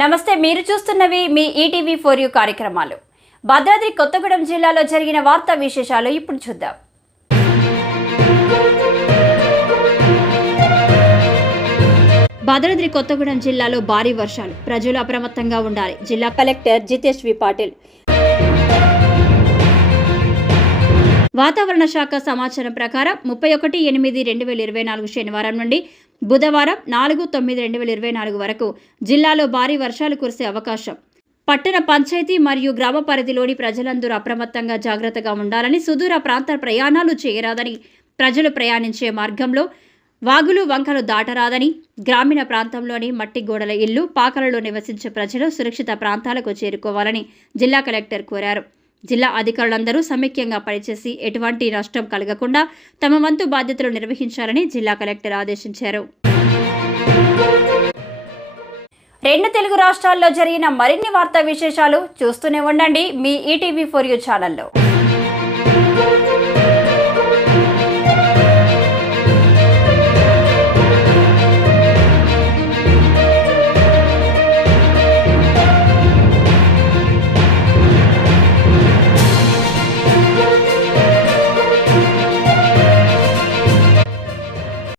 నమస్తే మీరు చూస్తున్నవి మీ ఈటీవీ ఫోర్ యూ కార్యక్రమాలు. భద్రాద్రి కొత్తగూడెం జిల్లాలో జరిగిన వార్తా విశేషాలు ఇప్పుడు చూద్దాం. భద్రాద్రి కొత్తగూడెం జిల్లాలో భారీ వర్షాలు. ప్రజలు అప్రమత్తంగా ఉండాలి. జిల్లా కలెక్టర్ జితేష్ వి పాటిల్. వాతావరణ శాఖ సమాచారం ప్రకారం ముప్పై ఒకటి ఎనిమిది రెండు వేల ఇరవై నాలుగు శనివారం నుండి బుధవారం నాలుగు తొమ్మిది రెండు వేల ఇరవై నాలుగు వరకు జిల్లాలో భారీ వర్షాలు కురిసే అవకాశం. పట్టణ పంచాయతీ మరియు గ్రామ పరిధిలోని ప్రజలందరూ అప్రమత్తంగా జాగ్రత్తగా ఉండాలని సుదూర ప్రాంత ప్రయాణాలు చేయరాదని ప్రజలు ప్రయాణించే మార్గంలో వాగులు వంకలు దాటరాదని గ్రామీణ ప్రాంతంలోని మట్టి గోడల ఇల్లు పాకలలో నివసించే ప్రజలు సురక్షిత ప్రాంతాలకు చేరుకోవాలని జిల్లా కలెక్టర్ కోరారు. జిల్లా అధికారులందరూ సమైక్యంగా పనిచేసి ఎటువంటి నష్టం కలగకుండా తమ వంతు బాధ్యతలు నిర్వహించాలని జిల్లా కలెక్టర్ ఆదేశించారు. రెండు తెలుగు రాష్ట్రాల్లో జరిగిన మరిన్ని వార్తా విశేషాలు చూస్తూనే ఉండండి మీ ఈటీవీ ఫోర్ యూ ఛానల్లో.